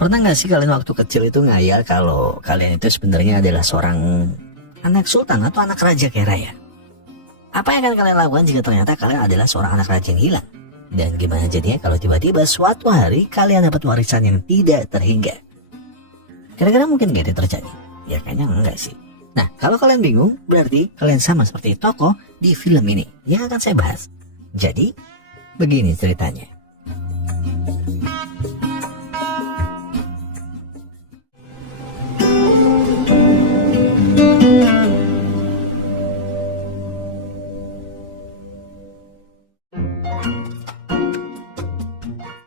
Pernah nggak sih kalian waktu kecil itu ngayal kalau kalian itu sebenarnya adalah seorang anak sultan atau anak raja kaya raya? Apa yang akan kalian lakukan jika ternyata kalian adalah seorang anak raja yang hilang? Dan gimana jadinya kalau tiba-tiba suatu hari kalian dapat warisan yang tidak terhingga? Kira-kira mungkin gak itu terjadi? Ya kayaknya enggak sih. Nah, kalau kalian bingung, berarti kalian sama seperti tokoh di film ini yang akan saya bahas. Jadi, begini ceritanya.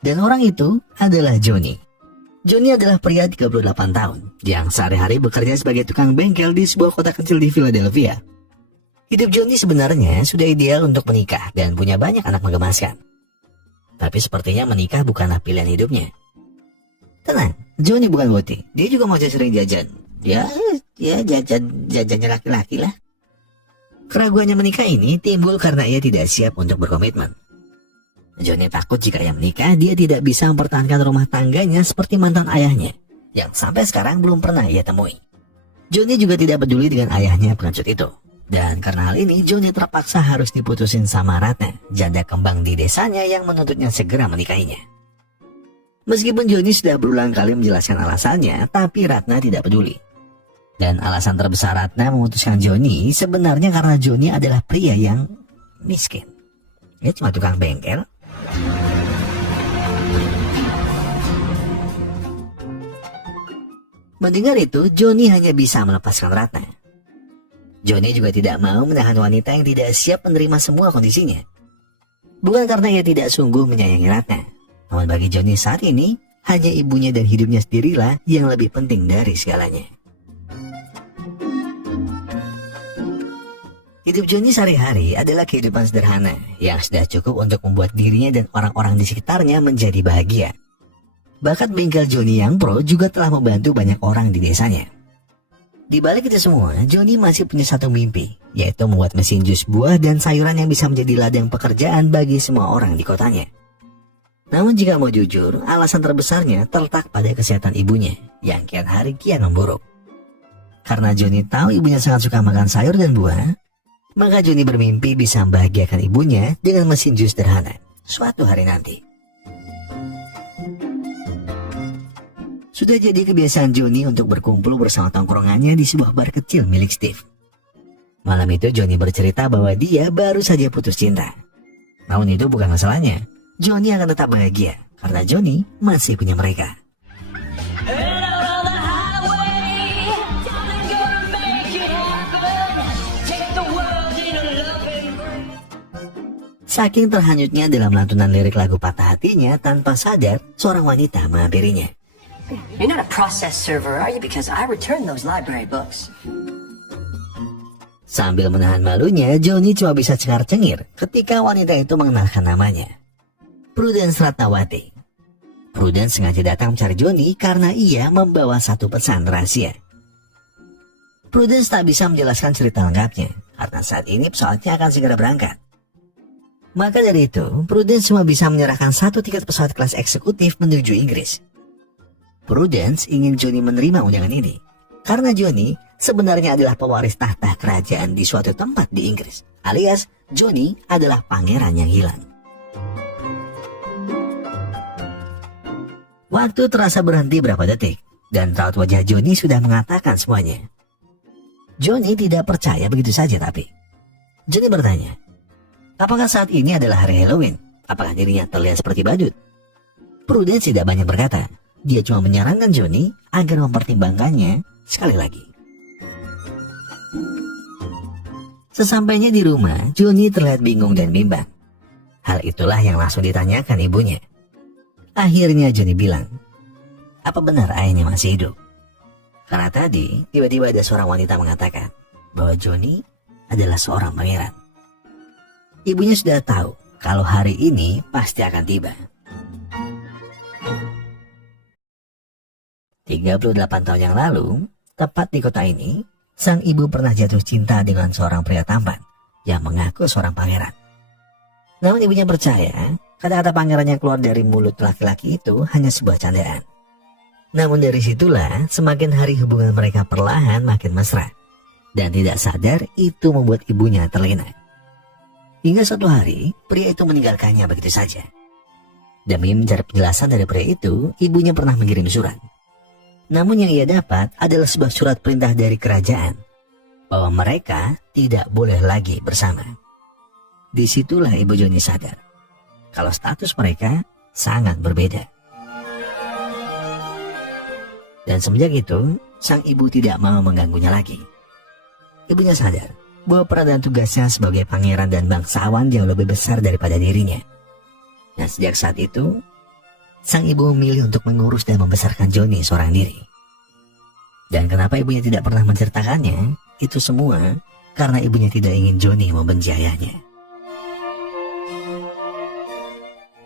Dan orang itu adalah Johnny. Johnny adalah pria 38 tahun yang sehari-hari bekerja sebagai tukang bengkel di sebuah kota kecil di Philadelphia. Hidup Johnny sebenarnya sudah ideal untuk menikah dan punya banyak anak menggemaskan. Tapi sepertinya menikah bukanlah pilihan hidupnya. Tenang, Johnny bukan boti. Dia juga mau sering jajan. Ya jajannya laki-laki lah. Keraguannya menikah ini timbul karena ia tidak siap untuk berkomitmen. Johnny takut jika ia menikah, dia tidak bisa mempertahankan rumah tangganya seperti mantan ayahnya, yang sampai sekarang belum pernah ia temui. Johnny juga tidak peduli dengan ayahnya pengecut itu. Dan karena hal ini, Johnny terpaksa harus diputusin sama Ratna, janda kembang di desanya yang menuntutnya segera menikahinya. Meskipun Johnny sudah berulang kali menjelaskan alasannya, tapi Ratna tidak peduli. Dan alasan terbesar Ratna memutuskan Johnny sebenarnya karena Johnny adalah pria yang miskin. Dia cuma tukang bengkel. Mendengar itu, Johnny hanya bisa melepaskan Ratna. Johnny juga tidak mau menahan wanita yang tidak siap menerima semua kondisinya. Bukan karena ia tidak sungguh menyayangi Ratna, namun bagi Johnny saat ini, hanya ibunya dan hidupnya sendirilah yang lebih penting dari segalanya. Hidup Johnny sehari-hari adalah kehidupan sederhana yang sudah cukup untuk membuat dirinya dan orang-orang di sekitarnya menjadi bahagia. Bakat bengkel Johnny yang pro juga telah membantu banyak orang di desanya. Di balik itu semua, Johnny masih punya satu mimpi, yaitu membuat mesin jus buah dan sayuran yang bisa menjadi ladang pekerjaan bagi semua orang di kotanya. Namun jika mau jujur, alasan terbesarnya terletak pada kesehatan ibunya yang kian hari kian memburuk. Karena Johnny tahu ibunya sangat suka makan sayur dan buah, maka Johnny bermimpi bisa membahagiakan ibunya dengan mesin jus sederhana suatu hari nanti. Sudah jadi kebiasaan Johnny untuk berkumpul bersama tongkrongannya di sebuah bar kecil milik Steve. Malam itu Johnny bercerita bahwa dia baru saja putus cinta. Namun itu bukan masalahnya. Johnny akan tetap bahagia karena Johnny masih punya mereka. Saking terhanyutnya dalam lantunan lirik lagu patah hatinya, tanpa sadar seorang wanita menghampirinya. You're not a process server, are you? Because I returned those library books. Sambil menahan malunya, Johnny cuma bisa cengar-cengir ketika wanita itu mengenalkan namanya. Prudence Ratnawati. Prudence sengaja datang mencari Johnny karena ia membawa satu pesan rahasia. Prudence tak bisa menjelaskan cerita lengkapnya karena saat ini pesawatnya akan segera berangkat. Maka dari itu, Prudence cuma bisa menyerahkan satu tiket pesawat kelas eksekutif menuju Inggris. Prudence ingin Johnny menerima undangan ini karena Johnny sebenarnya adalah pewaris tahta kerajaan di suatu tempat di Inggris, alias Johnny adalah pangeran yang hilang. Waktu terasa berhenti berapa detik dan raut wajah Johnny sudah mengatakan semuanya. Johnny tidak percaya begitu saja tapi. Johnny bertanya, apakah saat ini adalah hari Halloween? Apakah dirinya terlihat seperti badut? Prudence tidak banyak berkata. Dia cuma menyarankan Johnny agar mempertimbangkannya sekali lagi. Sesampainya di rumah, Johnny terlihat bingung dan bimbang. Hal itulah yang langsung ditanyakan ibunya. Akhirnya Johnny bilang, apa benar ayahnya masih hidup? Karena tadi tiba-tiba ada seorang wanita mengatakan bahwa Johnny adalah seorang pangeran. Ibunya sudah tahu kalau hari ini pasti akan tiba. 38 tahun yang lalu, tepat di kota ini, sang ibu pernah jatuh cinta dengan seorang pria tampan yang mengaku seorang pangeran. Namun ibunya percaya Kata-kata pangeran yang keluar dari mulut laki-laki itu hanya sebuah candaan. Namun dari situlah semakin hari hubungan mereka perlahan makin mesra. Dan tidak sadar itu membuat ibunya terlena. Hingga suatu hari, pria itu meninggalkannya begitu saja. Demi mencari penjelasan dari pria itu, ibunya pernah mengirim surat. Namun yang ia dapat adalah sebuah surat perintah dari kerajaan bahwa mereka tidak boleh lagi bersama. Disitulah ibu Johnny sadar kalau status mereka sangat berbeda. Dan semenjak itu, sang ibu tidak mau mengganggunya lagi. Ibunya sadar bahwa peran dan tugasnya sebagai pangeran dan bangsawan jauh lebih besar daripada dirinya. Dan sejak saat itu, sang ibu memilih untuk mengurus dan membesarkan Johnny seorang diri. Dan kenapa ibunya tidak pernah menceritakannya, itu semua karena ibunya tidak ingin Johnny membenci ayahnya.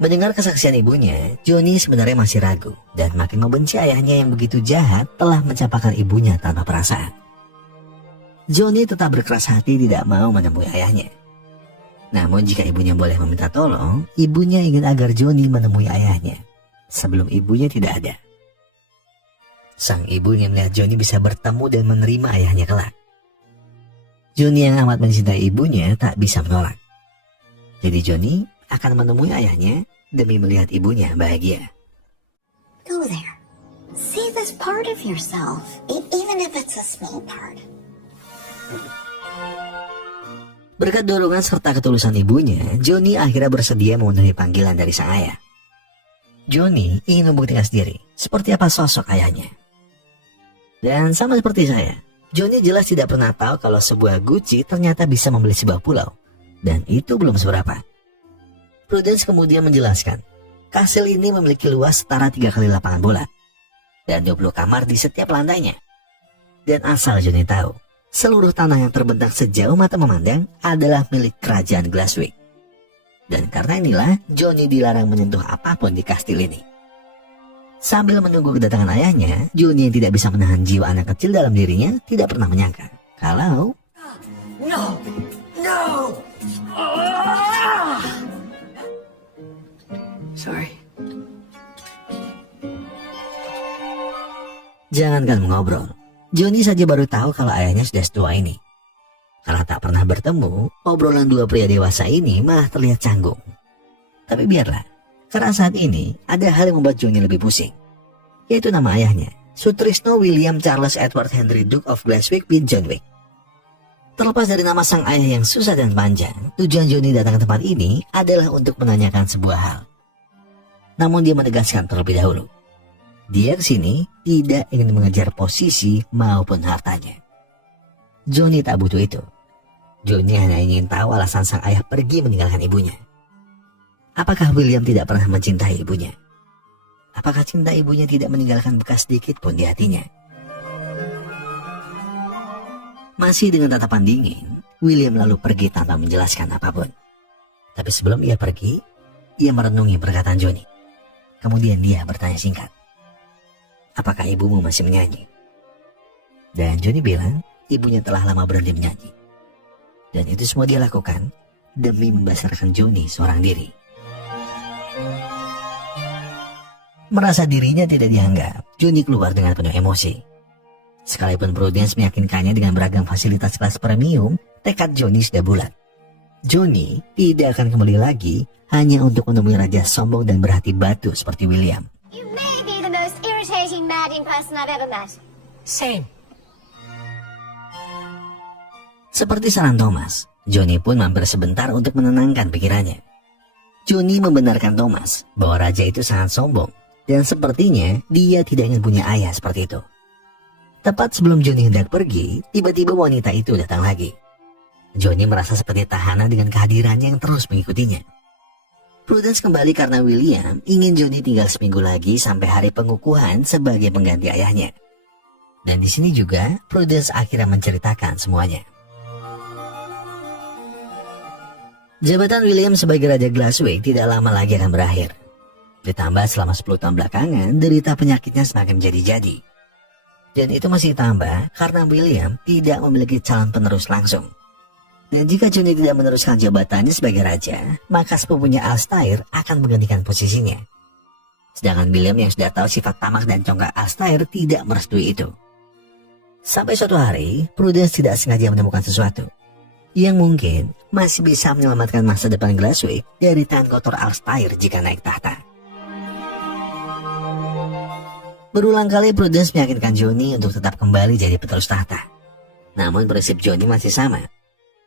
Mendengar kesaksian ibunya, Johnny sebenarnya masih ragu dan makin membenci ayahnya yang begitu jahat telah mencapakan ibunya tanpa perasaan. Johnny tetap berkeras hati tidak mau menemui ayahnya. Namun jika ibunya boleh meminta tolong, ibunya ingin agar Johnny menemui ayahnya sebelum ibunya tidak ada. Sang ibu ingin melihat Johnny bisa bertemu dan menerima ayahnya kelak. Johnny yang amat mencintai ibunya tak bisa menolak. Jadi Johnny akan menemui ayahnya demi melihat ibunya bahagia. Go there. See this part of yourself, even if it's a small part. Berkat dorongan serta ketulusan ibunya, Johnny akhirnya bersedia memenuhi panggilan dari sang ayah. Johnny ingin membuktikan sendiri seperti apa sosok ayahnya. Dan sama seperti saya, Johnny jelas tidak pernah tahu kalau sebuah Gucci ternyata bisa membeli sebuah pulau. Dan itu belum seberapa. Prudence kemudian menjelaskan, kastil ini memiliki luas setara 3 kali lapangan bola. Dan 20 kamar di setiap lantainya. Dan asal Johnny tahu, seluruh tanah yang terbentang sejauh mata memandang adalah milik kerajaan Glaswick. Dan karena inilah Johnny dilarang menyentuh apapun di kastil ini. Sambil menunggu kedatangan ayahnya, Johnny yang tidak bisa menahan jiwa anak kecil dalam dirinya tidak pernah menyangka kalau No! No! Sorry. jangankan mengobrol, Johnny saja baru tahu kalau ayahnya sudah setua ini. Karena tak pernah bertemu, obrolan dua pria dewasa ini malah terlihat canggung. Tapi biarlah, karena saat ini ada hal yang membuat Johnny lebih pusing, yaitu nama ayahnya, Sutrisno William Charles Edward Henry Duke of Glaswick bin John Wick. Terlepas dari nama sang ayah yang susah dan panjang, tujuan Johnny datang ke tempat ini adalah untuk menanyakan sebuah hal. Namun dia menegaskan terlebih dahulu, dia kesini tidak ingin mengejar posisi maupun hartanya. Johnny tak butuh itu. Johnny hanya ingin tahu alasan sang ayah pergi meninggalkan ibunya. Apakah William tidak pernah mencintai ibunya? Apakah cinta ibunya tidak meninggalkan bekas sedikit pun di hatinya? Masih dengan tatapan dingin, William lalu pergi tanpa menjelaskan apapun. Tapi sebelum ia pergi, ia merenungi perkataan Johnny. Kemudian dia bertanya singkat, apakah ibumu masih menyanyi? Dan Johnny bilang, ibunya telah lama berhenti menyanyi. Dan itu semua dia lakukan demi membesarkan Johnny seorang diri. Merasa dirinya tidak dianggap, Johnny keluar dengan penuh emosi. Sekalipun Prudence meyakinkannya dengan beragam fasilitas kelas premium, tekad Johnny sudah bulat. Johnny tidak akan kembali lagi hanya untuk menemui raja sombong dan berhati batu seperti William. You may be the most irritating, nagging person I've ever met. Same. Seperti saran Thomas, Johnny pun mampir sebentar untuk menenangkan pikirannya. Johnny membenarkan Thomas bahwa raja itu sangat sombong dan sepertinya dia tidak ingin punya ayah seperti itu. Tepat sebelum Johnny hendak pergi, tiba-tiba wanita itu datang lagi. Johnny merasa seperti tahanan dengan kehadirannya yang terus mengikutinya. Prudence kembali karena William ingin Johnny tinggal seminggu lagi sampai hari pengukuhan sebagai pengganti ayahnya. Dan di sini juga Prudence akhirnya menceritakan semuanya. Jabatan William sebagai Raja Glaswick tidak lama lagi akan berakhir. Ditambah selama 10 tahun belakangan, derita penyakitnya semakin menjadi-jadi. Dan itu masih tambah karena William tidak memiliki calon penerus langsung. Dan jika Johnny tidak meneruskan jabatannya sebagai raja, maka sepupunya Alstair akan menggantikan posisinya. Sedangkan William yang sudah tahu sifat tamak dan congkak Alstair tidak merestui itu. Sampai suatu hari, Prudence tidak sengaja menemukan sesuatu yang mungkin masih bisa menyelamatkan masa depan Glaswick dari tangan kotor Alstair jika naik tahta. Berulang kali Prudence meyakinkan Johnny untuk tetap kembali jadi penerus tahta. Namun prinsip Johnny masih sama.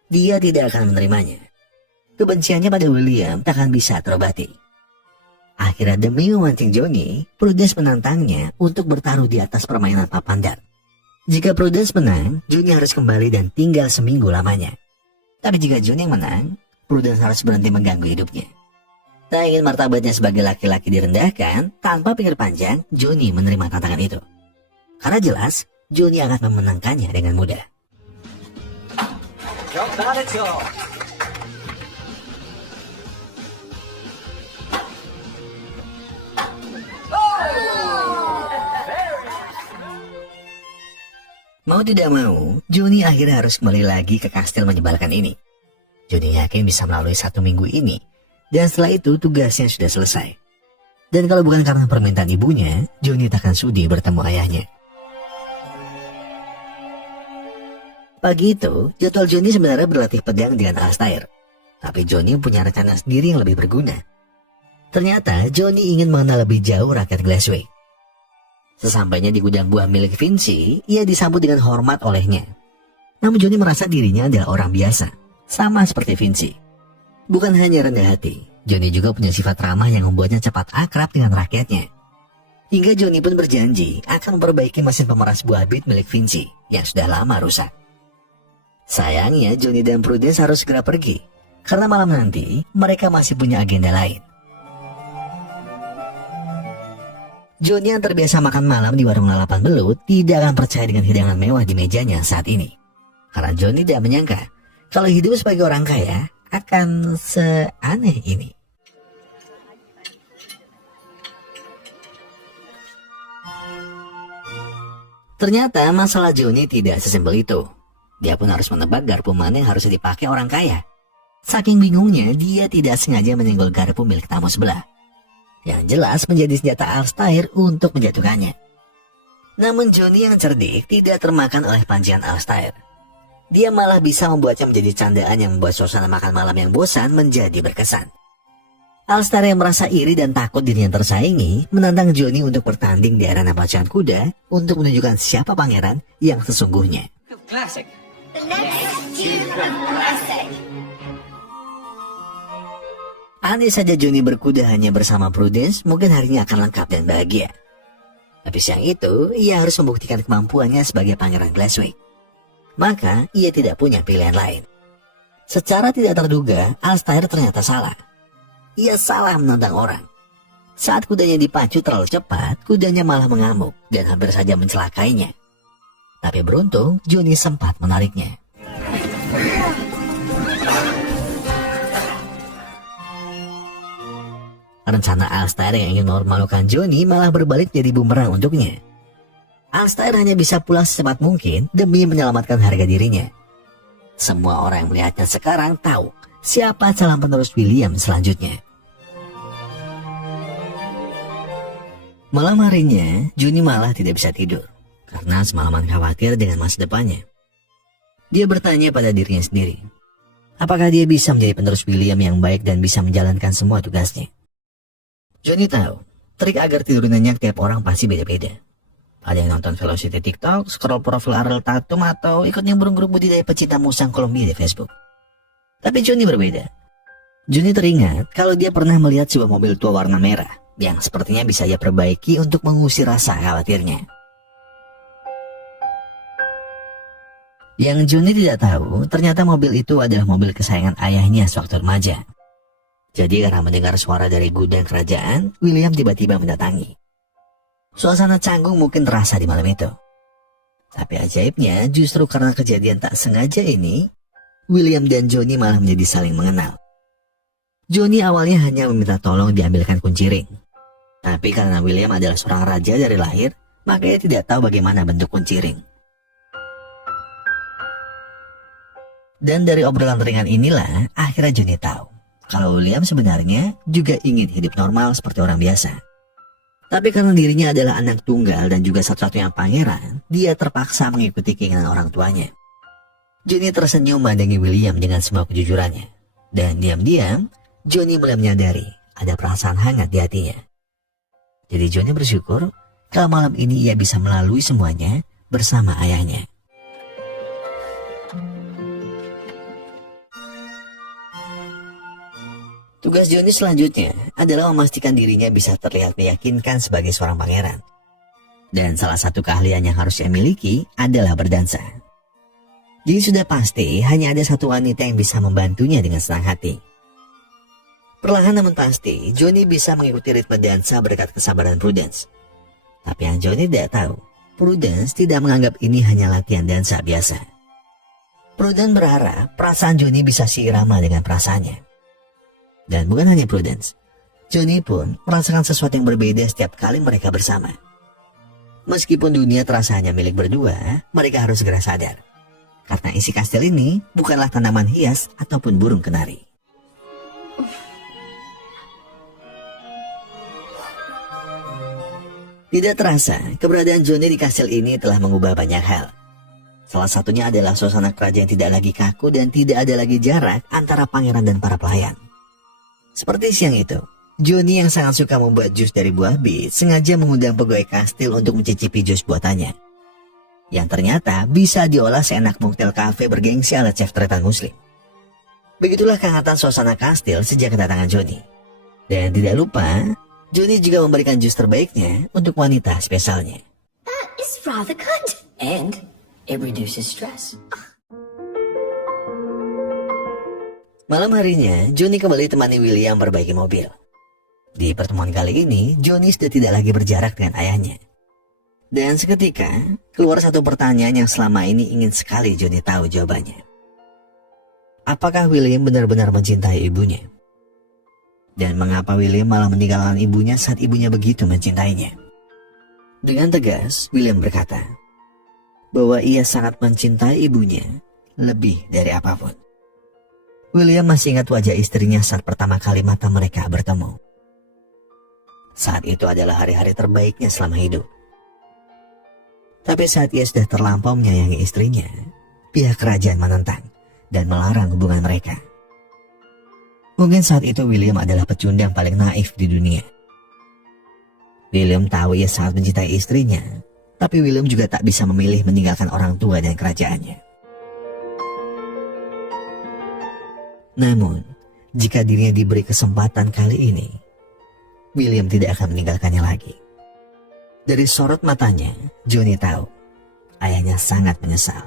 Dia tidak akan menerimanya. Kebenciannya pada William tak akan bisa terobati. Akhirnya demi memancing Johnny, Prudence menantangnya untuk bertaruh di atas permainan papan. Jika Prudence menang, Johnny harus kembali dan tinggal seminggu lamanya. Tapi jika Johnny yang menang, Prudence harus berhenti mengganggu hidupnya. Tak ingin martabatnya sebagai laki-laki direndahkan, tanpa pikir panjang, Johnny menerima tantangan itu. Karena jelas, Johnny akan memenangkannya dengan mudah. Mau tidak mau, Johnny akhirnya harus kembali lagi ke kastil menyebalkan ini. Johnny yakin bisa melalui 1 minggu ini, dan setelah itu tugasnya sudah selesai. Dan kalau bukan karena permintaan ibunya, Johnny tak akan sudi bertemu ayahnya. Pagi itu, jadwal Johnny sebenarnya berlatih pedang dengan Alstair. Tapi Johnny punya rencana sendiri yang lebih berguna. Ternyata Johnny ingin mengenal lebih jauh rakyat Glaswick. Sesampainya di gudang buah milik Vinci, ia disambut dengan hormat olehnya. Namun Johnny merasa dirinya adalah orang biasa, sama seperti Vinci. Bukan hanya rendah hati, Johnny juga punya sifat ramah yang membuatnya cepat akrab dengan rakyatnya. Hingga Johnny pun berjanji akan memperbaiki mesin pemeras buah bit milik Vinci yang sudah lama rusak. Sayangnya Johnny dan Prudence harus segera pergi, karena malam nanti mereka masih punya agenda lain. Johnny yang terbiasa makan malam di warung lalapan belut tidak akan percaya dengan hidangan mewah di mejanya saat ini. Karena Johnny tidak menyangka kalau hidup sebagai orang kaya akan seaneh ini. Ternyata masalah Johnny tidak sesimpel itu. Dia pun harus menebak garpu mana yang harus dipakai orang kaya. Saking bingungnya, dia tidak sengaja menyenggol garpu milik tamu sebelah. Yang jelas menjadi senjata Alstair untuk menjatuhkannya. Namun Johnny yang cerdik tidak termakan oleh pancian Alstair. Dia malah bisa membuatnya menjadi candaan yang membuat suasana makan malam yang bosan menjadi berkesan. Alstair yang merasa iri dan takut dirinya tersaingi, menantang Johnny untuk bertanding di arena pacuan kuda untuk menunjukkan siapa pangeran yang sesungguhnya. Classic. The next Duke of Classic. Andai saja Johnny berkuda hanya bersama Prudence, mungkin harinya akan lengkap dan bahagia. Tapi siang itu, ia harus membuktikan kemampuannya sebagai pangeran Glaswick. Maka, ia tidak punya pilihan lain. Secara tidak terduga, Alstair ternyata salah. Ia salah menantang orang. Saat kudanya dipacu terlalu cepat, kudanya malah mengamuk dan hampir saja mencelakainya. Tapi beruntung, Johnny sempat menariknya. Rencana Alstair yang ingin mempermalukan Johnny malah berbalik jadi bumerang untuknya. Alstair hanya bisa pulang secepat mungkin demi menyelamatkan harga dirinya. Semua orang yang melihatnya sekarang tahu siapa calon penerus William selanjutnya. Malam harinya, Johnny malah tidak bisa tidur karena semalaman khawatir dengan masa depannya. Dia bertanya pada dirinya sendiri, apakah dia bisa menjadi penerus William yang baik dan bisa menjalankan semua tugasnya. Johnny tahu, trik agar tidur nyenyak tiap orang pasti beda-beda. Ada yang nonton Velocity TikTok, scroll profil Ariel Tatum, atau ikut nyemburung grup budidaya pecinta musang Kolombia di Facebook. Tapi Johnny berbeda. Johnny teringat kalau dia pernah melihat sebuah mobil tua warna merah, yang sepertinya bisa ia perbaiki untuk mengusir rasa khawatirnya. Yang Johnny tidak tahu, ternyata mobil itu adalah mobil kesayangan ayahnya sewaktu remaja. Jadi karena mendengar suara dari gudang kerajaan, William tiba-tiba mendatangi. Suasana canggung mungkin terasa di malam itu. Tapi ajaibnya, justru karena kejadian tak sengaja ini, William dan Johnny malah menjadi saling mengenal. Johnny awalnya hanya meminta tolong diambilkan kunci ring. Tapi karena William adalah seorang raja dari lahir, maka ia tidak tahu bagaimana bentuk kunci ring. Dan dari obrolan ringan inilah akhirnya Johnny tahu kalau William sebenarnya juga ingin hidup normal seperti orang biasa. Tapi karena dirinya adalah anak tunggal dan juga satu-satunya pangeran, dia terpaksa mengikuti keinginan orang tuanya. Johnny tersenyum memandangi William dengan semua kejujurannya. Dan diam-diam, Johnny mulai menyadari ada perasaan hangat di hatinya. Jadi Johnny bersyukur kalau malam ini ia bisa melalui semuanya bersama ayahnya. Tugas Johnny selanjutnya adalah memastikan dirinya bisa terlihat meyakinkan sebagai seorang pangeran. Dan salah satu keahlian yang harus ia miliki adalah berdansa. Jadi sudah pasti hanya ada satu wanita yang bisa membantunya dengan senang hati. Perlahan namun pasti, Johnny bisa mengikuti ritme dansa berkat kesabaran Prudence. Tapi yang Johnny tidak tahu, Prudence tidak menganggap ini hanya latihan dansa biasa. Prudence berharap perasaan Johnny bisa seirama dengan perasaannya. Dan bukan hanya Prudence, Johnny pun merasakan sesuatu yang berbeda setiap kali mereka bersama. Meskipun dunia terasa hanya milik berdua, mereka harus segera sadar. Karena isi kastil ini bukanlah tanaman hias ataupun burung kenari. Tidak terasa, keberadaan Johnny di kastil ini telah mengubah banyak hal. Salah satunya adalah suasana kerajaan tidak lagi kaku dan tidak ada lagi jarak antara pangeran dan para pelayan. Seperti siang itu, Johnny yang sangat suka membuat jus dari buah bit sengaja mengundang pegawai kastil untuk mencicipi jus buatannya. Yang ternyata bisa diolah seenak muktel kafe bergengsi ala chef tretan muslim. Begitulah kehangatan suasana kastil sejak kedatangan Johnny. Dan tidak lupa, Johnny juga memberikan jus terbaiknya untuk wanita spesialnya. That is rather good. And it reduces stress. Malam harinya, Johnny kembali temani William perbaiki mobil. Di pertemuan kali ini, Johnny sudah tidak lagi berjarak dengan ayahnya. Dan seketika, keluar satu pertanyaan yang selama ini ingin sekali Johnny tahu jawabannya. Apakah William benar-benar mencintai ibunya? Dan mengapa William malah meninggalkan ibunya saat ibunya begitu mencintainya? Dengan tegas, William berkata bahwa ia sangat mencintai ibunya lebih dari apapun. William masih ingat wajah istrinya saat pertama kali mata mereka bertemu. Saat itu adalah hari-hari terbaiknya selama hidup. Tapi saat ia sudah terlampau menyayangi istrinya, pihak kerajaan menentang dan melarang hubungan mereka. Mungkin saat itu William adalah pecundang paling naif di dunia. William tahu ia sangat mencintai istrinya, tapi William juga tak bisa memilih meninggalkan orang tua dan kerajaannya. Namun, jika dirinya diberi kesempatan kali ini, William tidak akan meninggalkannya lagi. Dari sorot matanya, Johnny tahu ayahnya sangat menyesal.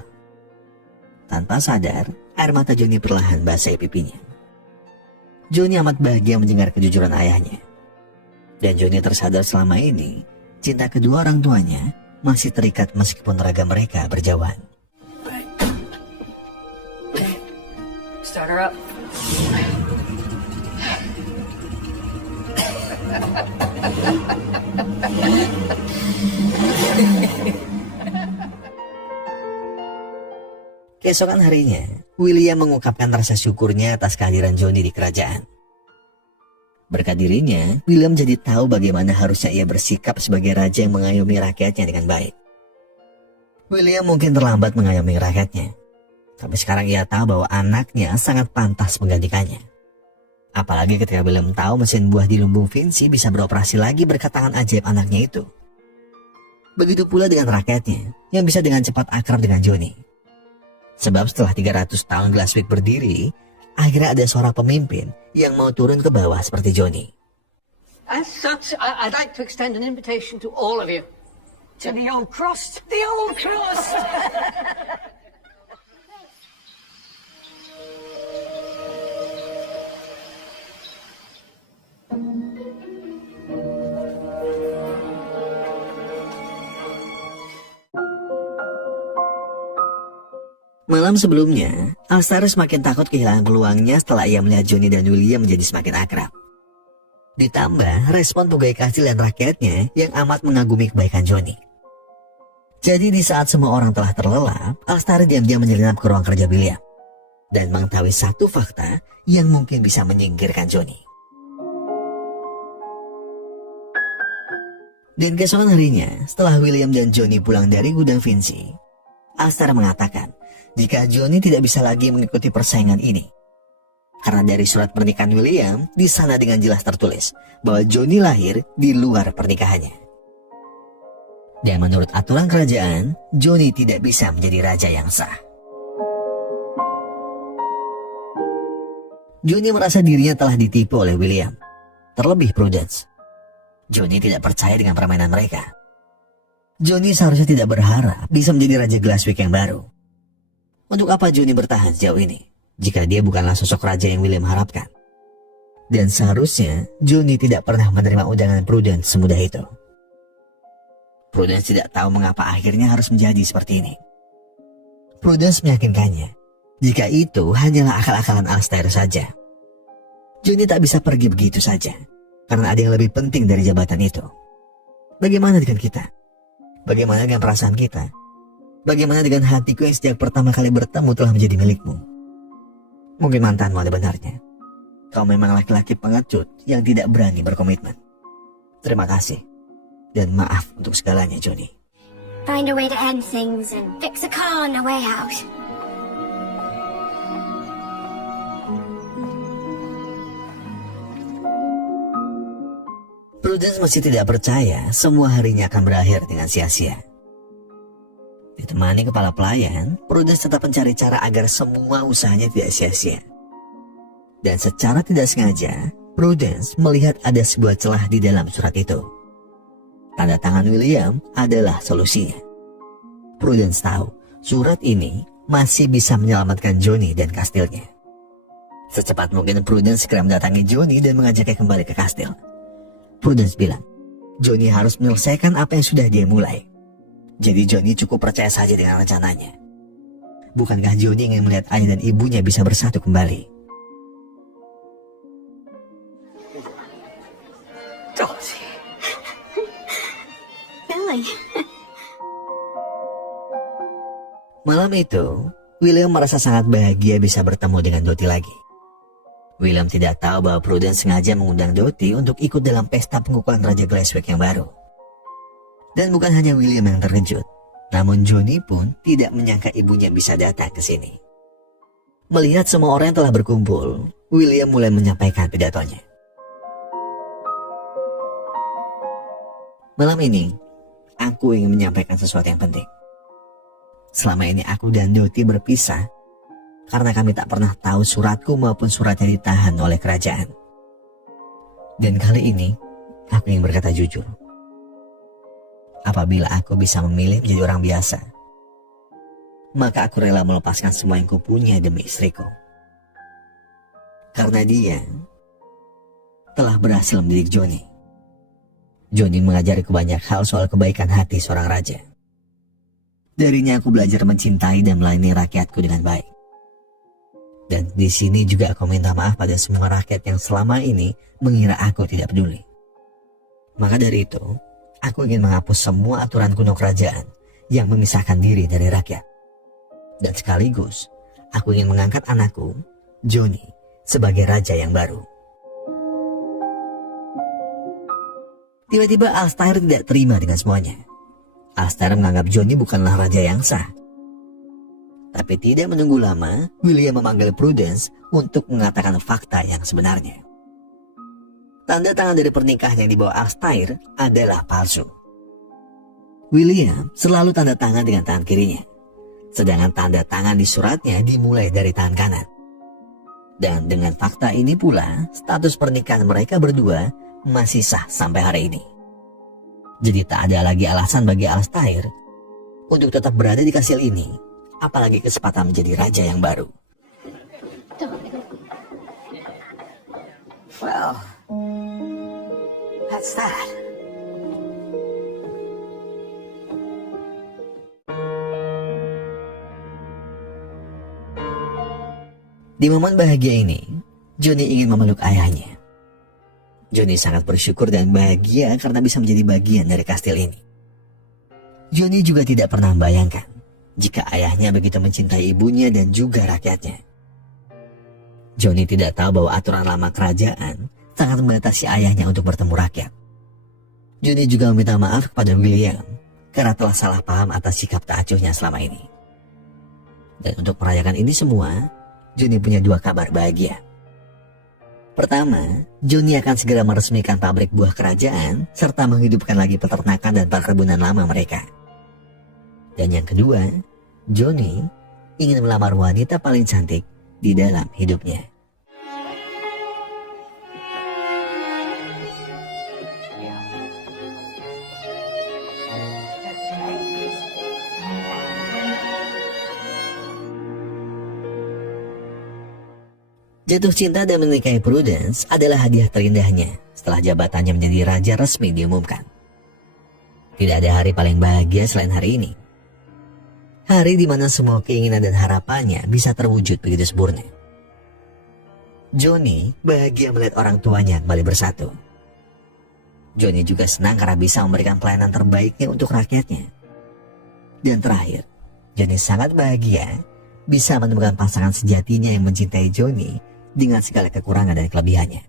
Tanpa sadar, air mata Johnny perlahan basahi pipinya. Johnny amat bahagia mendengar kejujuran ayahnya. Dan Johnny tersadar selama ini, cinta kedua orang tuanya masih terikat meskipun raga mereka berjauhan. Start her up. Keesokan harinya, William mengungkapkan rasa syukurnya atas kehadiran Johnny di kerajaan. Berkat dirinya, William jadi tahu bagaimana harusnya ia bersikap sebagai raja yang mengayomi rakyatnya dengan baik. William mungkin terlambat mengayomi rakyatnya, tapi sekarang ia tahu bahwa anaknya sangat pantas menggantikannya. Apalagi ketika William tahu mesin buah di lumbung Vinci bisa beroperasi lagi berkat tangan ajaib anaknya itu. Begitu pula dengan rakyatnya, yang bisa dengan cepat akrab dengan Johnny. Sebab setelah 300 tahun Glasswing berdiri, akhirnya ada seorang pemimpin yang mau turun ke bawah seperti Johnny. As such, I'd like to extend an invitation to all of you. To the old cross. The old cross! Malam sebelumnya, Alstara semakin takut kehilangan peluangnya setelah ia melihat Johnny dan William menjadi semakin akrab. Ditambah respon pegawai kastil dan rakyatnya yang amat mengagumi kebaikan Johnny. Jadi di saat semua orang telah terlelap, Alstara diam-diam menyelinap ke ruang kerja William. dan mengetahui satu fakta yang mungkin bisa menyingkirkan Johnny. Dan keesokan harinya, setelah William dan Johnny pulang dari gudang Vinci, Alastair mengatakan jika Johnny tidak bisa lagi mengikuti persaingan ini. Karena dari surat pernikahan William, di sana dengan jelas tertulis bahwa Johnny lahir di luar pernikahannya. Dan menurut aturan kerajaan, Johnny tidak bisa menjadi raja yang sah. Johnny merasa dirinya telah ditipu oleh William, terlebih Prudence. Johnny tidak percaya dengan permainan mereka. Johnny seharusnya tidak berharap bisa menjadi Raja Glasswing yang baru. Untuk apa Johnny bertahan sejauh ini, jika dia bukanlah sosok raja yang William harapkan? Dan seharusnya Johnny tidak pernah menerima undangan Prudence semudah itu. Prudence tidak tahu mengapa akhirnya harus menjadi seperti ini. Prudence meyakinkannya jika itu hanyalah akal-akalan Alastair saja. Johnny tak bisa pergi begitu saja, karena ada yang lebih penting dari jabatan itu. Bagaimana dengan kita? Bagaimana dengan perasaan kita? Bagaimana dengan hatiku yang sejak pertama kali bertemu telah menjadi milikmu? Mungkin mantanmu ada benarnya. Kau memang laki-laki pengecut yang tidak berani berkomitmen. Terima kasih. Dan maaf untuk segalanya, Johnny. Find a way to end things and fix a car on the way out. Prudence masih tidak percaya semua harinya akan berakhir dengan sia-sia. Ditemani kepala pelayan, Prudence tetap mencari cara agar semua usahanya tidak sia-sia. Dan secara tidak sengaja, Prudence melihat ada sebuah celah di dalam surat itu. Tanda tangan William adalah solusinya. Prudence tahu surat ini masih bisa menyelamatkan Johnny dan kastilnya. Secepat mungkin Prudence segera mendatangi Johnny dan mengajaknya kembali ke kastil. Prudence bilang, Johnny harus menyelesaikan apa yang sudah dia mulai. Jadi Johnny cukup percaya saja dengan rencananya. Bukankah Johnny ingin melihat ayah dan ibunya bisa bersatu kembali? Dorothy. Billy. Malam itu, William merasa sangat bahagia bisa bertemu dengan Dottie lagi. William tidak tahu bahwa Prudence sengaja mengundang Dottie untuk ikut dalam pesta pengukuhan Raja Glasswing yang baru. Dan bukan hanya William yang terkejut, namun Johnny pun tidak menyangka ibunya bisa datang ke sini. Melihat semua orang yang telah berkumpul, William mulai menyampaikan pidatonya. Malam ini, aku ingin menyampaikan sesuatu yang penting. Selama ini aku dan Dottie berpisah karena kami tak pernah tahu suratku maupun suratnya ditahan oleh kerajaan. Dan kali ini, aku ingin berkata jujur. Apabila aku bisa memilih menjadi orang biasa, maka aku rela melepaskan semua yang kupunya demi istriku. Karena dia telah berhasil mendidik Johnny. Johnny mengajariku banyak hal soal kebaikan hati seorang raja. Darinya aku belajar mencintai dan melayani rakyatku dengan baik. Dan di sini juga aku minta maaf pada semua rakyat yang selama ini mengira aku tidak peduli. Maka dari itu, aku ingin menghapus semua aturan kuno kerajaan yang memisahkan diri dari rakyat. Dan sekaligus, aku ingin mengangkat anakku, Johnny, sebagai raja yang baru. Tiba-tiba Alastair tidak terima dengan semuanya. Alastair menganggap Johnny bukanlah raja yang sah. Tapi tidak menunggu lama, William memanggil Prudence untuk mengatakan fakta yang sebenarnya. Tanda tangan dari pernikahan yang dibawa Alastair adalah palsu. William selalu tanda tangan dengan tangan kirinya, sedangkan tanda tangan di suratnya dimulai dari tangan kanan. Dan dengan fakta ini pula, status pernikahan mereka berdua masih sah sampai hari ini. Jadi tak ada lagi alasan bagi Alastair untuk tetap berada di kastil ini, apalagi kesempatan menjadi raja yang baru. Well, that's that. Di momen bahagia ini, Johnny ingin memeluk ayahnya. Johnny sangat bersyukur dan bahagia karena bisa menjadi bagian dari kastil ini. Johnny juga tidak pernah membayangkan jika ayahnya begitu mencintai ibunya dan juga rakyatnya. Johnny tidak tahu bahwa aturan lama kerajaan sangat membatasi ayahnya untuk bertemu rakyat. Johnny juga meminta maaf kepada William karena telah salah paham atas sikap tak acuhnya selama ini. Dan untuk merayakan ini semua, Johnny punya dua kabar bahagia. Pertama, Johnny akan segera meresmikan pabrik buah kerajaan serta menghidupkan lagi peternakan dan perkebunan lama mereka. Dan yang kedua, Johnny ingin melamar wanita paling cantik di dalam hidupnya. Jatuh cinta dan menikahi Prudence adalah hadiah terindahnya setelah jabatannya menjadi raja resmi diumumkan. Tidak ada hari paling bahagia selain hari ini. Hari di mana semua keinginan dan harapannya bisa terwujud begitu sempurna. Johnny bahagia melihat orang tuanya kembali bersatu. Johnny juga senang karena bisa memberikan pelayanan terbaiknya untuk rakyatnya. Dan terakhir, Johnny sangat bahagia bisa menemukan pasangan sejatinya yang mencintai Johnny dengan segala kekurangan dan kelebihannya.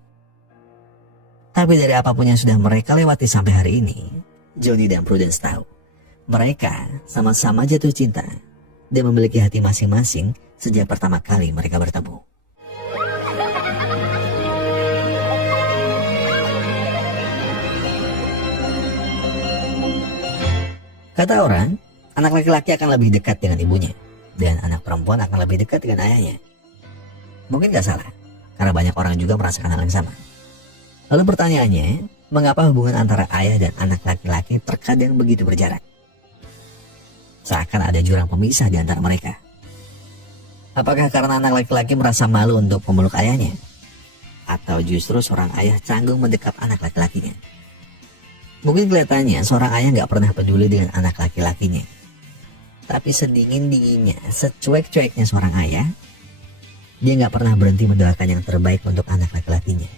Tapi dari apapun yang sudah mereka lewati sampai hari ini, Johnny dan Prudence tahu mereka sama-sama jatuh cinta dan memiliki hati masing-masing sejak pertama kali mereka bertemu. Kata orang, anak laki-laki akan lebih dekat dengan ibunya dan anak perempuan akan lebih dekat dengan ayahnya. Mungkin gak salah, karena banyak orang juga merasakan hal yang sama. Lalu pertanyaannya, mengapa hubungan antara ayah dan anak laki-laki terkadang begitu berjarak? Seakan ada jurang pemisah di antara mereka. Apakah karena anak laki-laki merasa malu untuk memeluk ayahnya? Atau justru seorang ayah canggung mendekap anak laki-lakinya? Mungkin kelihatannya seorang ayah gak pernah peduli dengan anak laki-lakinya. Tapi sedingin-dinginnya, secuek-cueknya seorang ayah, dia gak pernah berhenti mendoakan yang terbaik untuk anak laki-lakinya.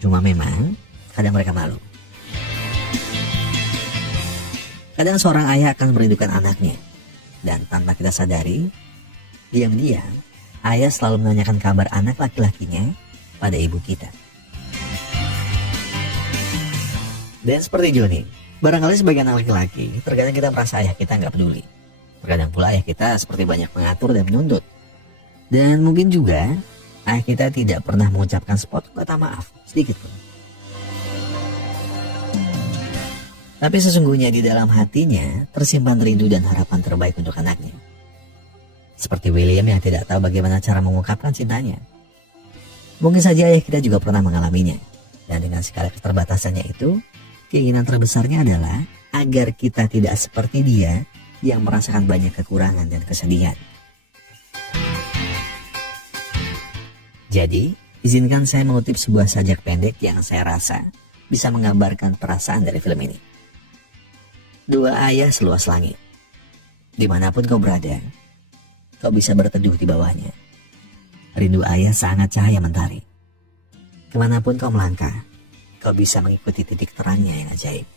Cuma memang, kadang mereka malu. Kadang seorang ayah akan merindukan anaknya. Dan tanpa kita sadari, diam-diam, ayah selalu menanyakan kabar anak laki-lakinya pada ibu kita. Dan seperti Johnny, barangkali sebagai anak laki-laki, terkadang kita merasa ayah kita gak peduli. Terkadang pula ayah kita seperti banyak mengatur dan menuntut. Dan mungkin juga ayah kita tidak pernah mengucapkan sepotong kata maaf sedikit pun. Tapi sesungguhnya di dalam hatinya tersimpan rindu dan harapan terbaik untuk anaknya. Seperti William yang tidak tahu bagaimana cara mengungkapkan cintanya. Mungkin saja ayah kita juga pernah mengalaminya. Dan dengan segala keterbatasannya itu, keinginan terbesarnya adalah agar kita tidak seperti dia yang merasakan banyak kekurangan dan kesedihan. Jadi, izinkan saya mengutip sebuah sajak pendek yang saya rasa bisa menggambarkan perasaan dari film ini. Dua ayah seluas langit. Dimanapun kau berada, kau bisa berteduh di bawahnya. Rindu ayah sangat cahaya mentari. Kemanapun kau melangkah, kau bisa mengikuti titik terangnya yang ajaib.